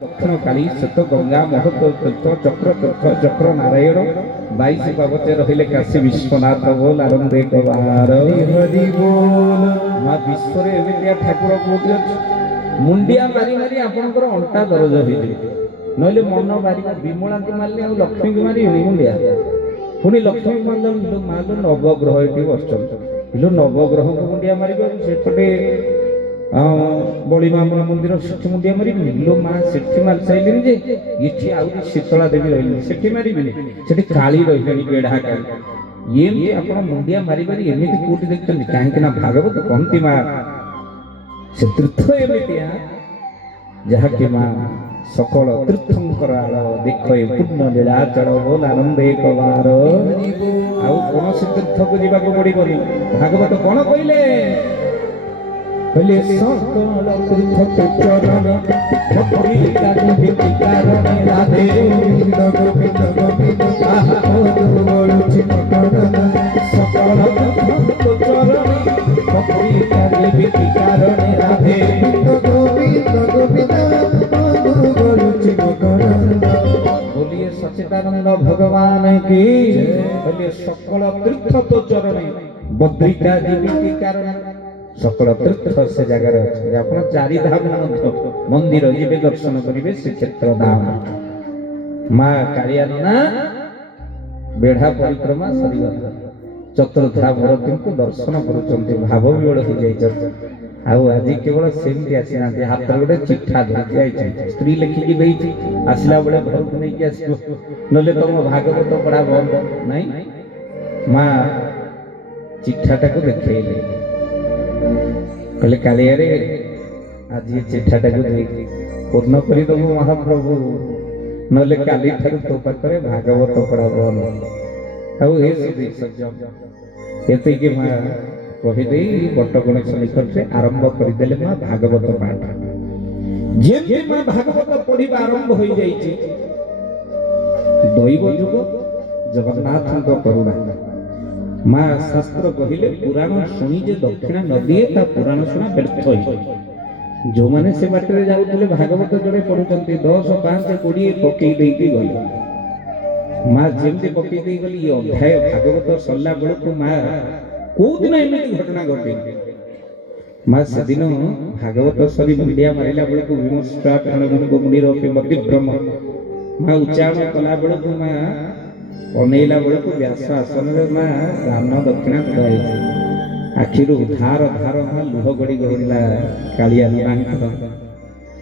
दक्षिण काली सत गंगा महत तीर्थ चक्र तीर्थ चक्र नारायण 22 पावते रहिले काशी विश्वनाथ बोल आनंदे कबार हरि बोल मां विश्व रे एमितिया ठाकुर कोठी अछि मुंडिया मारी मारी आपनकर अंटा दरज होई नले मन मारी विमला के मारले आ लक्ष्मी के मारी मुंडिया पुनी लक्ष्मी मारले मारले नवग्रह एठी बसचन इलो नवग्रह को मुंडिया मारी सेपटे बड़ी माँ मंदिर सेठी मुंडिया मारी लो माँ सेठी मार साइलिन जे इठी आउरी शीतला देवी रहिली सेठी मारिबिनी सेठी काली रहिली बेढा काली ये आपण मुंडिया मारी मारी एमिति कोटी देखछन काहे कि ना भागवत कहंती माँ से तीर्थ एमितिया जहा कि माँ सकल तीर्थंकर आल देख पूर्ण लीलाचल बोल आनंदे कबार आउ कोन से तीर्थ को जीवा को पड़िबनी भागवत कोन कइले पहले सकल तीर्थ चरण भक्ति काजु भक्ति कारण राधे गोविंद गोविंद गोविंद आहा बोलुछि मकरन सकल तीर्थ चरण भक्ति काजु भक्ति कारण राधे गोविंद गोविंद बोलुछि मकरन बोलिए सच्चिदानंद भगवान की पहले सकल तीर्थ तो चरण बद्रिका जीविति कारण सकल तीर्थ से जगह अपन चारि धाम मंदिर जीवे दर्शन करेंगे श्रीक्षेत्र धाम माँ कालियाना बेढ़ा परिक्रमा सरीगला चतुर्धा भरती को दर्शन कर भाव विवल हो जाए आज केवल सेमती आसी ना हाथ गोटे चिठा धरती स्त्री लिखिकी आसला बेले घर को नहीं आस ना तुम भागवत पढ़ा बंद नहीं माँ चिठाटा को देखले कहले कालिया रे आज ये चिठाटा को पूर्ण कर देव महाप्रभु नले काली ठार तो पाखरे भागवत पढ़ा बंद आते कि माँ कहीदे बट गणेश निकट से आरंभ करदे माँ भागवत पाठ जे माँ भागवत पढ़ा आरंभ हो जाइए दैव जुग जगन्नाथ करुणा माँ शास्त्र कहले पुराण शुणी जे दक्षिणा नदी ता पुराण शुणा व्यर्थ हो जो माने से बाटे जाउतले भागवत जड़े पढुचंती 10 5 20 पकई देई गई माँ जेमती पकई देई गली ये अध्याय भागवत सरला बेले को माँ को दिन एमिति घटना घटे माँ से दिन भागवत सरी मुंडिया मारिला बेले को विमर्शा कारण को मुंडीर पे मति ब्रह्म माँ उच्चारण कला बेले को माँ अनेला बेले को व्यास आसन रे माँ राम दक्षिणा गए आखिरु धार धार माँ लुह गड़ी गड़िला कालिया नाना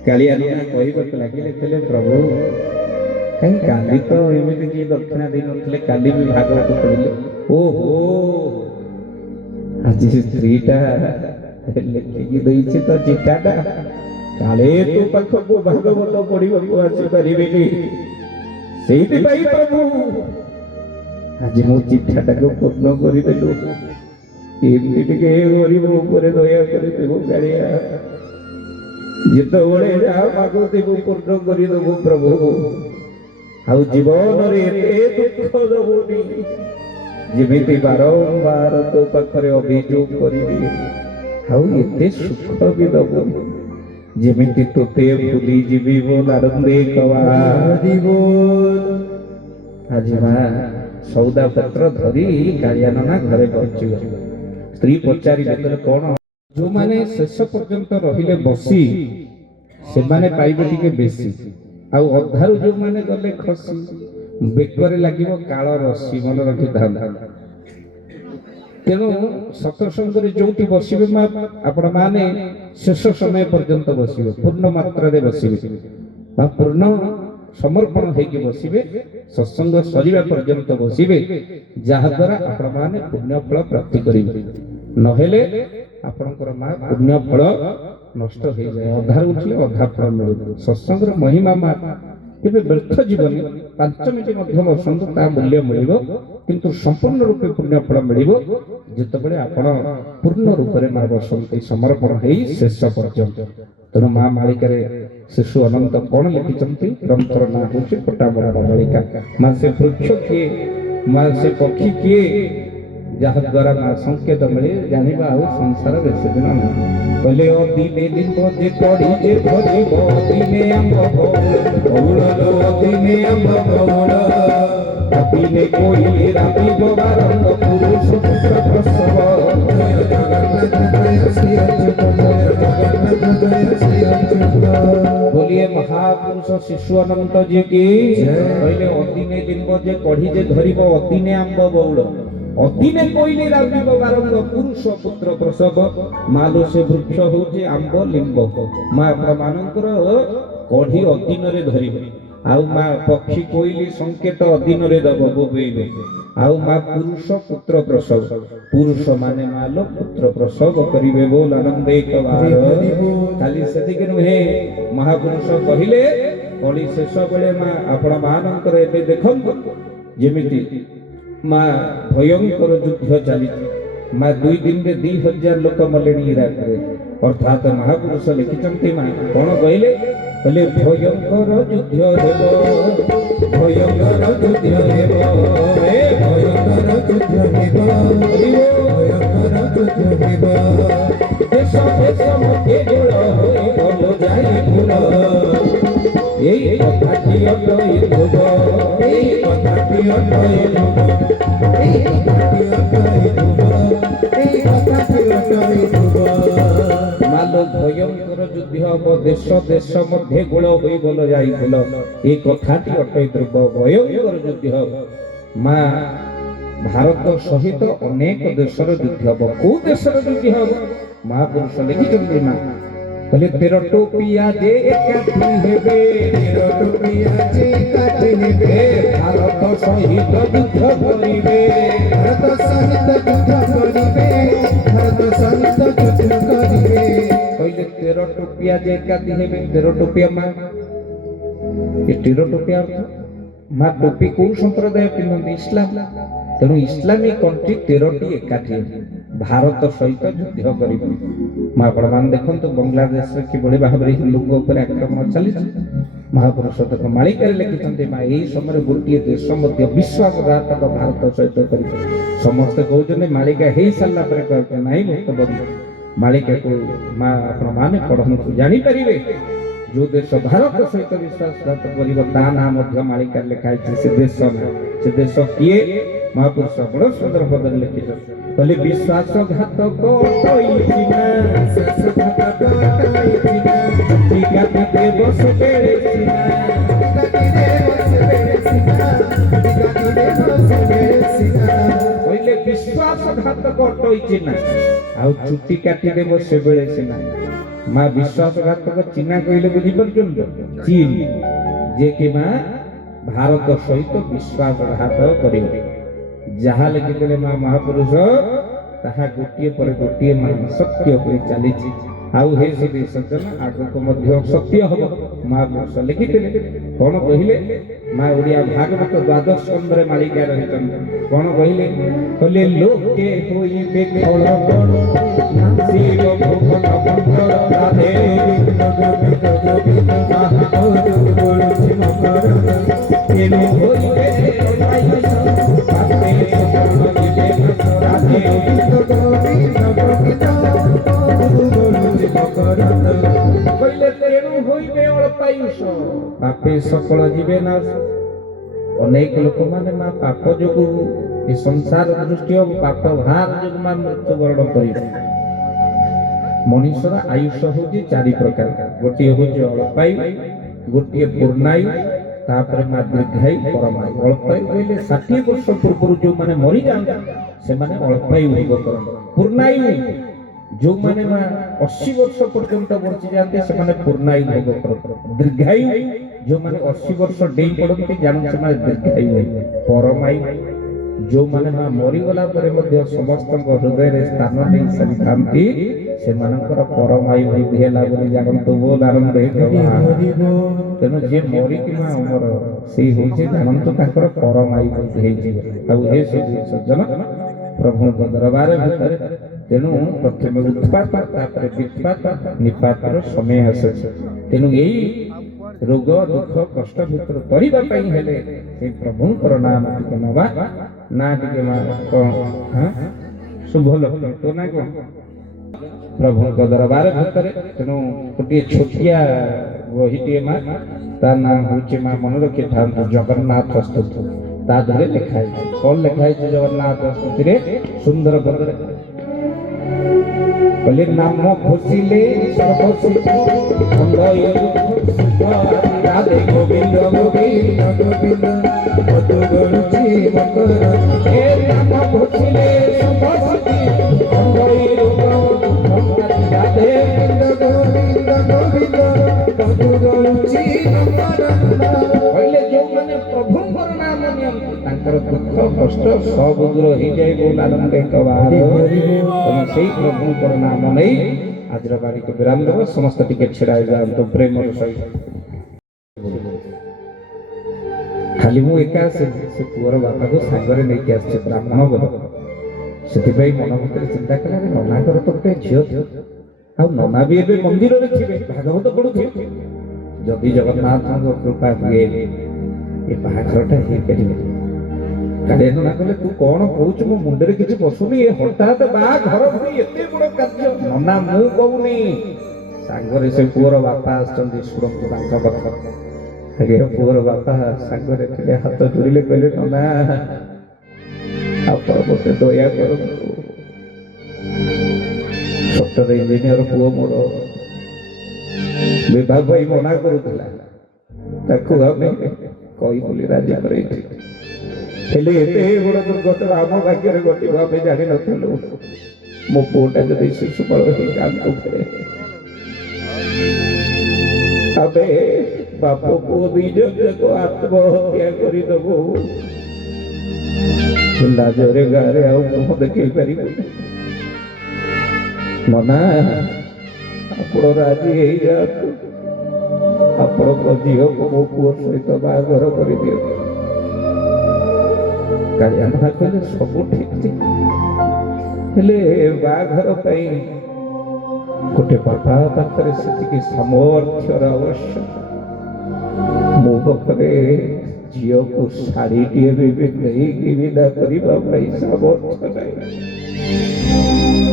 कहबत लगे तेले प्रभु कहीं काली तो एमिति की दक्षिणा दे नथले काली भी भागवत पढ़िले ओहो आज स्त्रीटा लेखिकी देइछि तो चिठाटा काले तू पाखको भागवत पढ़िबको आसी परिबेनी सेहिति पाई प्रभु आज मो चिठाटा को पूर्ण करदेलु एमती टिके गरीब ऊपर दया करदेबु गाड़िया जितबले जा मागुदेबु पूर्ण करदेबु प्रभु आउ जीवन रे एते दुख दबुनी जेमिति बारंबार तो पाखरे अभियोग करिबि आउ एते सुख भी दबुनी जेमिति तोते भूली जीवी बोल आनंदे कवारी बोल आज माँ सौदा पत्र धरी कालियाना घरे पहुंची गले स्त्री पचारि कौन जो माने शेष पर्यंत रहिले बसी से माने पाइबे टिके बेसी आउ अधारु जो माने गले खसी बेकरे लागिबो काळ रसी मन रखि धान तेणु सत्संग जोटी बसबे माँ आपण माने शेष समय पर्यंत बसबे पूर्ण मात्रा रे बसबे बा पूर्ण समर्पण होइके बसबे सत्संग सरीवा पर्यंत बसबे जहा द्वारा आपण माने पुण्य फल प्राप्ति करिबे नहेले आपनकर माँ पुण्य फल नष्ट हो जाए अधार उठले अधा फल मिले सत्संग महिमा माँ केबे व्यर्थ जीवन 5 मिनिट मध्य बसंतु ता मूल्य मिलिबो किंतु संपूर्ण रूपे पुण्य फल मिलिबो जेतबेले आपण पूर्ण रूप रे माँ बसंती समर्पण हेई शेष पर्यंत तेणु माँ मालिका शिशु अनंत कौन लिखिंट ग्रंथर ना हूँ फटाबड़ा बालिका माँ से वृक्ष किए माँ से पक्षी किए ଯାହା ଦ୍ୱାରା ମା ସଂକେତ ମିଳେ ଜାଣିବା ଆଉ ସଂସାର ବେଶୀ ଦିନ ନାହିଁ। କହିଲେ ଅଦିନେ ଲିମ୍ବ ଯେ ପଡ଼ି ଯେ ଧରିବ ଅଦିନେ ଆମ୍ବ ବଉଳ ଅଦିନେ ଆମ୍ବ ବଉଳ ଅଦିନେ କୋଇଲି ରାତିବ ବାରଙ୍ଗ ପୁରୁଷ ପୁତ୍ର ପ୍ରସବ। बोलिए महापुरुष शिशु अनंत जी की कहले अदिने लिंब जे कढ़ी जे धरिब अदिने आंब बौल अदिने कोइली राबिब बारंग पुरुष पुत्र प्रसव मालो से वृक्ष होचे आंब लिंब मा प्रमाणंकर कढ़ी अदिन रे धरिब आउ मा पक्षी कोइली संकेत अदिन रे दब बोबेबे आउ मा पुरुष पुत्र प्रसव पुरुष माने मालो पुत्र प्रसव करिवे बोल आनंदे कबार खाली सेतिके नुहे महापुरुष कहिले कली शेष बेले मा आपण मानकर एबे देखम जेमिति मा भयंकर युद्ध चली मा 2 दिन रे 2000 लोक मलेनी इराक रे अर्थात महापुरुष लिखिचंती मा कोन कहिले कहले भयंकर युद्ध हेबो भयंकर युद्ध हेबो ए भयंकर युद्ध हेबो भयंकर युद्ध हेबो देश देश मध्ये गोळ होई बोलो जाई फुल এই কথাটি অটই ধুব এই কথাটি অটই ধুব এই কথাটি অটই ধুব এই কথাটি অটই ধুব মালো ভয়ঙ্কর যুদ্ধ হব দেশ দেশ মধ্যে গোল হই বল যাইছিল এই কথাটি অটই ধুব ভয়ঙ্কর যুদ্ধ হব মা भारत सहित अनेक देशर युद्ध हब को देशर युद्ध हब महापुरुष लिखिछन्ति मा कहले 13 टोपिया जे एकाठी हेबे 13 टोपिया जे एकाठी हेबे भारत सहित युद्ध करिवे भारत सहित युद्ध करिवे भारत सहित युद्ध करिवे कहले 13 टोपिया जे एकाठी हेबे 13 टोपिया मा ये 13 टोपिया मा टोपी को संप्रदाय पिनन इस्लाम तेणु इस्लामिक कंट्री 13टी एकाठी भारत सहित युद्ध करिवे मा प्रमाण देखंतु बांग्लादेश रे कि बड़ी भाबरे हिंदू को ऊपर आक्रमण चली महापुरुष तक मालिका रे लिखितंते मा एही समय गोटिए देश मध्य विश्वासघातक भारत सहित करिवे समस्त कहउजने मालिका हेई साला पर कहते नाही मुक्त बंद मालिका को मा प्रमाण पढंतु जानि परिवे जो देश भारत सहित विश्वासघात करिव ता नाम मध्य मालिका लिखाइ से देश किए महापुरुष बड़ सुंदर पद लिखित कहले विश्वासघात कोटइना विश्वासघात कोटइना टीका ते बस बेरेसिना टीका ते बस बेरेसिना टीका ते बस बेरेसिना कहले विश्वासघात कोटइना आ छुट्टी काटी दे बस बेरेसिना मा विश्वासघात को चिन्हा कहले बुझि परछन चीन जे कि मा भारत सहित विश्वासघात करिवे जहा लिखिले मा महापुरुष ताहा गोटिए पर गोटिए मा सत्य होई चली आउ हे से सज्जन आगो को मध्य सत्य हबो महापुरुष लिखिले कोन कहिले मा ओडिया भागवत द्वादश स्कंद रे मालिका रहितन कोन कहिले कहले लोके होई देखोळ शिव भुवन मंत्र राधे गोविंद तेनु होई पापे सकल जीवे ना अनेक लोक माने मा पाप जोगु ए संसार दृष्टि पाप भार जोगु मा मृत्यु वरण करिवे मनुष्यर आयुष होची 4 प्रकार गोटी होची अल्पायु गोटी पूर्णायु तापर मा दीर्घायु परमायु अल्पायु कहले 60 वर्ष पूर्व जो माने मरि जाय से माने अल्पायु भोग करन पूर्णायु जो माने मा 80 वर्ष पर्यंत बंची जाते से माने पूर्णायु भोग करन दीर्घायु जो माने 80 वर्ष डेई पड़ती जान से माने दीर्घायु परमायु जो माने मा मरि गला परे मध्ये समस्त हृदय रे स्थान दे सरितांती से मानकर परमायु वृद्धि होला बोली जानंतु बोल आनंद तेनो जे मरि कि मा अमर से होचे जानंतु ताकर परमायु वृद्धि हे जे आ हे से सज्जन प्रभु दरबार भीतर तेनु प्रथम उत्पात तापर विपात निपातर समय आसे तेनु एई ରୋଗ ଦୁଃଖ କଷ୍ଟ ଭିତରୁ କରିବା ପାଇଁ ହେଲେ ସେ ପ୍ରଭୁଙ୍କର ନାମ ଟିକେ ନବା ନା ଟିକେ ମା କଣ ଶୁଭ ଲକ୍ଷ୍ୟ ତ ନା କଣ ପ୍ରଭୁଙ୍କ ଦରବାର ଭିତରେ। ତେଣୁ ଗୋଟିଏ ଛୋଟିଆ ବହିଟିଏ ମା ତା ନାଁ ହଉଛି ମା ମନେ ରଖିଥାନ୍ତୁ ଜଗନ୍ନାଥ ସ୍ତୁତି। ତା ଦେହରେ ଲେଖା ହେଇଛି କଣ ଲେଖା ହେଇଛି ଜଗନ୍ନାଥ ସ୍ତୁତିରେ ସୁନ୍ଦର ପଦରେ କହିଲେ ନାମ ଖୋସିଲେ ରାଧେ ଗୋବିନ୍ଦ ଗୋବିନ୍ଦ ଗୋବିନ୍ଦ ମଧୁ ଗଳୁଛି ମକର ହେ ନାମ ଖୋସିଲେ ରାଧେ ଗୋବିନ୍ଦ ଗୋବିନ୍ଦ ମଧୁ ଗଳୁଛି କହିଲେ ଯୋଉମାନେ ପ୍ରଭୁଙ୍କର ନାମ ନିଅନ୍ତି ତାଙ୍କର ଦୁଃଖ କଷ୍ଟ ସବୁ ଦୂର ହେଇଯାଏ ବୋଲ ଆନନ୍ଦ ସେଇ ପ୍ରଭୁଙ୍କର ନାମ ନେଇ ଆଜିର ବାଣୀକୁ ବିରାମ ଦେବ। ସମସ୍ତେ ଟିକେ ଛିଡ଼ା ହେଇଯାଆନ୍ତୁ ପ୍ରେମର ସହିତ। ଖାଲି ମୁଁ ଏକା ଆସିନି, ସେ ପୁଅର ବାପାକୁ ସାଙ୍ଗରେ ନେଇକି ଆସିছে ବ୍ରାହ୍ମଣ ବୋଧ। ସେଥିପାଇଁ ମନ ଭିତରେ ଚିନ୍ତା କଲା ନନାଙ୍କର ତ ଗୋଟେ ଝିଅ ଥିବ ଆଉ ନନା ବି ଏବେ ମନ୍ଦିରରେ ଥିବେ ଭାଗବତ ପଢୁଥିବେ ଯଦି ଜଗନ୍ନାଥଙ୍କ କୃପା ହୁଏ ଏ ବାହାଘରଟା ହେଇପାରିବ। କାଳିଆ ନନା କହିଲେ ତୁ କଣ କହୁଛୁ ମୋ ମୁଣ୍ଡରେ କିଛି ବସୁନି ଏ ହଠାତ୍ ବାହାଘର ପୁଣି ଏତେ ବଡ କାର୍ଯ୍ୟ। ନନା ମୁଁ କହୁନି ସାଙ୍ଗରେ ସେ ପୁଅର ବାପା ଆସିଛନ୍ତି ଶୁଣନ୍ତୁ ତାଙ୍କ କଥା। ଆଜ୍ଞା ପୁଅର ବାପା ସାଙ୍ଗରେ ଥିଲେ ହାତ ଯୋଡ଼ିଲେ କହିଲେ ନନା ଆପଣ ମୋତେ ଦୟା କରନ୍ତୁ। ସଫ୍ଟୱେର ଇଞ୍ଜିନିୟର ପୁଅ ମୋର ବିବାହ ପାଇଁ ମନା କରୁଥିଲା ତାକୁ ଆମେ କହି ବୋଲି ରାଜି କରେଇଥିଲୁ ହେଲେ ଏତେ ବଡ ଦୁର୍ଘଟଣା ଆମ ଭାଗ୍ୟରେ ଘଟିବ ଆମେ ଜାଣିନଥିଲୁ। ମୋ ପୁଅଟା ଯଦି ଶିଶୁପାଳ ହେଇ କାନ୍ଦୁଥିଲେ ଆମେ ବାପ ପୁଅ ଦୁଇ ଜଣକୁ ଆତ୍ମହତ୍ୟା କରିଦବୁ। ଲାଜରେ ଗାଁରେ ଆଉ ମୁହଁ ଦେଖେଇ ପାରିବୁ ନନା ଆପଣ ରାଜି ହେଇଯାଆନ୍ତୁ ଆପଣଙ୍କ ଝିଅକୁ ମୋ ପୁଅ ସହିତ ବାହାଘର କରିଦିଅନ୍ତୁ। କାଳିଆ ନନା କହିଲେ ସବୁ ଠିକ ହେଲେ ବାହାଘର ପାଇଁ ଗୋଟେ ବାପା ପାଖରେ ସେତିକି ସାମର୍ଥ୍ୟର ଆବଶ୍ୟକ। ମୋ ପାଖରେ ଝିଅକୁ ଶାଢ଼ୀଟିଏ ବି ନେଇକି ବିଦା କରିବା ପାଇଁ ସାମର୍ଥ୍ୟ ନାହିଁ।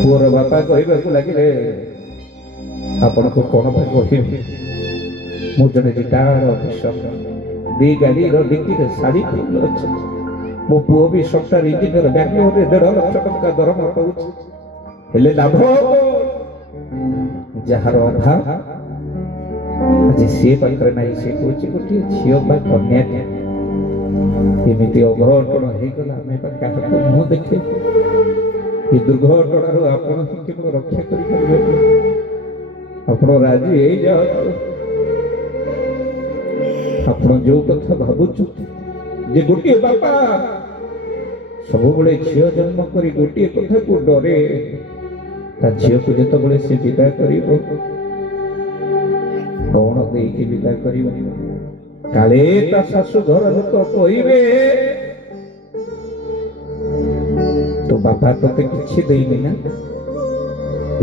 ପୁଅର ବାପା କହିବାକୁ ଲାଗିଲେ ଆପଣଙ୍କୁ କଣ ପାଇଁ କହିବି ମୁଁ ଜଣେ ରିଟାୟାର୍ଡ ଅଫିସର ଦି ଗାଡିର ଡିକିରେ ଶାଢ଼ୀ ଫୁଲ ଅଛି। ମୋ ପୁଅ ବି ସଫ୍ଟୱେର ଇଞ୍ଜିନିୟର ବାଙ୍ଗାଲୋରରେ 1.5 ଲକ୍ଷ ଟଙ୍କା ଦରମା ପାଉଛି ହେଲେ ଲାଭ ଯାହାର ଅଭାବ ଆଜି ସିଏ ପାଖରେ ନାହିଁ। ସେ କହୁଛି ଗୋଟିଏ ଝିଅ ବା କନ୍ୟା ଏମିତି ଅଘଟଣ ହେଇଗଲା ଆମେ ବା କାହାକୁ ମୁହଁ ଦେଖେ ଏ ଦୁର୍ଘଟଣାରୁ ଆପଣ କେବଳ ରକ୍ଷା କରିପାରିବେ। ଆପଣ ରାଜି ହେଇଯାଆନ୍ତୁ। ଆପଣ ଯୋଉ କଥା ଭାବୁଛନ୍ତି ଯେ ଗୋଟିଏ ବାପା ସବୁବେଳେ ଝିଅ ଜନ୍ମ କରି ଗୋଟିଏ କଥାକୁ ଡରେ ତା ଝିଅକୁ ଯେତେବେଳେ ସେ ବିଦା କରିବ କଣ ଦେଇକି ବିଦା କରିବ କାଳେ ତା ଶାଶୁ ଘର ଲୋକ କହିବେ ତୋ ବାପା ତତେ କିଛି ଦେଇନି ନା।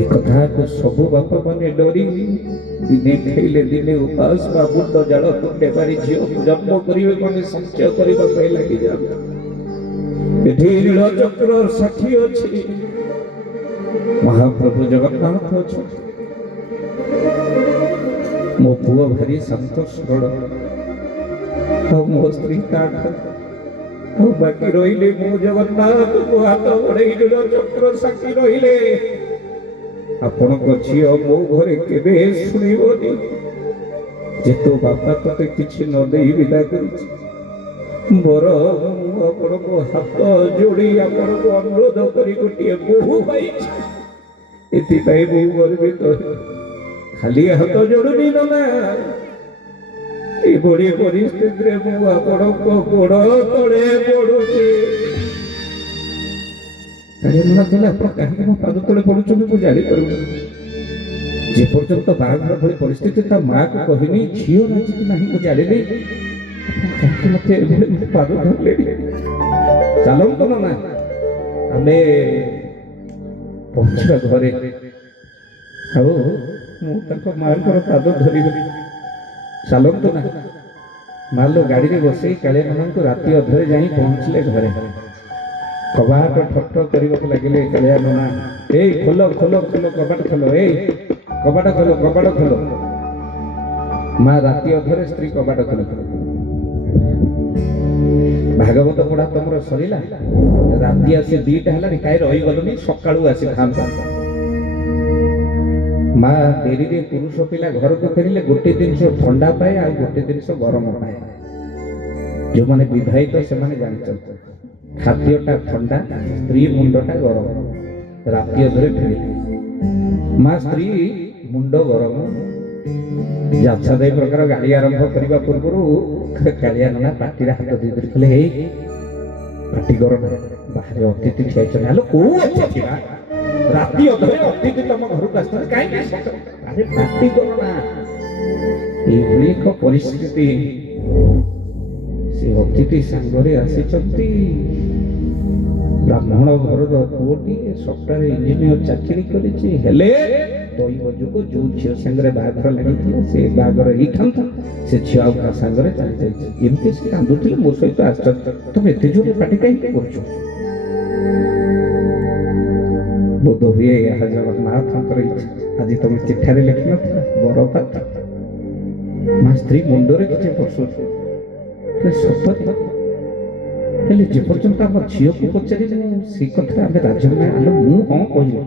ଏ କଥାକୁ ସବୁ ବାପା ମାନେ ଡରି ଦିନେ ଖାଇଲେ ଦିନେ ଉପାସ ବା ମୁଣ୍ଡ ଜାଳ ତୁଣ୍ଡେ ମାରି ଝିଅକୁ ଜନ୍ମ କରିବେ ମାନେ ସଞ୍ଚୟ କରିବା ପାଇଁ ଲାଗିଯାଆନ୍ତି। ଏଠି ନୀଳଚକ୍ର ସାକ୍ଷୀ ଅଛି ମହାପ୍ରଭୁ ଜଗନ୍ନାଥ ଅଛନ୍ତି। ମୋ ପୁଅ ଭାରି ଶାନ୍ତ ସରଳ ଆଉ ମୋ ସ୍ତ୍ରୀ ତାଠୁ ଆଉ ବାକି ରହିଲେ ମୋ ଜଗନ୍ନାଥକୁ ହାତ ବଢେଇ ନୀଳଚକ୍ର ସାକ୍ଷୀ ରହିଲେ ଆପଣଙ୍କ ଝିଅ ମୋ ଘରେ କେବେ ଶୁଣିବନି ଯେ ତୋ ବାପା ତତେ କିଛି ନ ଦେଇ ବିଦା କରିଛି। ମୋର ମୁଁ ଆପଣଙ୍କୁ ହାତ ଯୋଡ଼ି ଆପଣଙ୍କୁ ଅନୁରୋଧ କରି ଗୋଟିଏ ବୋହୂ ପାଇଛି ଏଥିପାଇଁ ମୁଁ ଗର୍ବିତ। ଖାଲି ହାତ ଯୋଡୁନି ନନା ଏଭଳି ପରିସ୍ଥିତିରେ ମୁଁ ଆପଣଙ୍କ ଗୋଡ ତଳେ ପଡୁଛି। ଆପଣ କାହିଁକି ମୋ ପାଦ ତଳେ ପଡୁଛନ୍ତି ମୁଁ ଜାଣିପାରୁନି। ଯେ ପର୍ଯ୍ୟନ୍ତ ବାହାଘର ଭଳି ପରିସ୍ଥିତି ତା ମାକୁ କହିନି ଝିଅ ନାଚିକି ନାହିଁ ମୁଁ ଜାଣିନି କାହିଁକି ମତେ ଏଭଳି ପାଦ ଧରିଲେ। ଚାଲନ୍ତୁ ନା ଆମେ ପହଞ୍ଚିବା ଘରେ ଆଉ ମୁଁ ତାଙ୍କ ମାଙ୍କର ପାଦ ଧରିବି ଚାଲନ୍ତୁ ନା। ମାଲୋ ଗାଡ଼ିରେ ବସେଇ କାଳିଆ ନନାଙ୍କୁ ରାତି ଅଧରେ ଯାଇ ପହଞ୍ଚିଲେ ଘରେ। କବାଟ ଠକ୍ ଠକ୍ କରିବାକୁ ଲାଗିଲେ କାଳିଆ ନନା। ଏଇ ଖୋଲ ଖୋଲ ଖୋଲ କବାଟ ଖୋଲ, ଏଇ କବାଟ ଖୋଲ କବାଟ ଖୋଲ। ମା ରାତି ଅଧରେ ସ୍ତ୍ରୀ କବାଟ ଖୋଲ। ଭାଗବତ ପଢା ତମର ସରିଲା? ରାତି ଆସି 2ଟା ହେଲାଣି, କାହିଁ ରହିଗଲନି? ସକାଳୁ ଆସିଥାନ୍ତ। ମା ଡେରିରେ ପୁରୁଷ ପିଲା ଘରକୁ ଫେରିଲେ ଗୋଟେ ଜିନିଷ ଥଣ୍ଡା ପାଏ, ଆଉ ଗୋଟେ ଜିନିଷ ଗରମ ପାଏ। ଯେଉଁମାନେ ବିବାହିତ ସେମାନେ ଜାଣିଛନ୍ତି, ଖାଦ୍ୟଟା ଥଣ୍ଡା, ସ୍ତ୍ରୀ ମୁଣ୍ଡଟା ଗରମ। ରାତି ଅଧରେ ଫେରିଲେ ମା ସ୍ତ୍ରୀ ମୁଣ୍ଡ ଗରମ। ଯାଚ୍ଛାଦାଇ ପ୍ରକାର ଗାଡ଼ି ଆରମ୍ଭ କରିବା ପୂର୍ବରୁ କାଳିଆ ନନା ପାଟିରେ ହାତ ଦେଇଦେଲେ, କହିଲେ ହେଇ ପାଟି ଗରମ, ବାହାରେ ଅତିଥି ଠିଆଇଛନ୍ତି। ଆଲୋ କୋଉ ଅତିଥି ବା? ରାତି ଅଧରେ ଅତିଥି ତମ ଘରକୁ ଆସିଛନ୍ତି, କାହିଁକି? ଆରେ ପାଟି କରନା। ଏଇଭଳି ଏକ ପରିସ୍ଥିତି। ସେ ଅତିଥି ସାଙ୍ଗରେ ଆସିଛନ୍ତି ବ୍ରାହ୍ମଣ ଘରର ପୁଅଟିଏ, ସଫ୍ଟୱେର ଇଞ୍ଜିନିୟର ଚାକିରି କରିଛି। ହେଲେ ଦୈବ ଯୋଗ ଯୋଉ ଝିଅ ସାଙ୍ଗରେ ବାହାଘର ଲାଗିଥିଲା ସେ ବାହାଘର ହେଇଥାନ୍ତା, ସେ ଝିଅ ଆଉ କାହା ସାଙ୍ଗରେ ଚାଲି ଯାଇଛି। ଏମିତି ସେ କାନ୍ଦୁଥିଲେ, ମୋ ସହିତ ଆସିଛନ୍ତି। ତମେ ଏତେ ଜୋରରେ ପାଟି କାହିଁକି କରୁଛ? ବୋଧ ହୁଏ ଏହା ଜଗନ୍ନାଥଙ୍କର ଇଚ୍ଛା। ଆଜି ତମେ ଚିଠାରେ ଲେଖିନଥିଲା ବରପାତ। ମା ସ୍ତ୍ରୀ ମୁଣ୍ଡରେ କିଛି ପଶୁଛି ସତରେ। ହେଲେ ଯେପର୍ଯ୍ୟନ୍ତ ଆମ ଝିଅକୁ ପଚାରିଲେ ସେ କଥା ଆମେ ରାଜି ନାହିଁ। ଆଲୋ ମୁଁ ହଁ କହିଲି,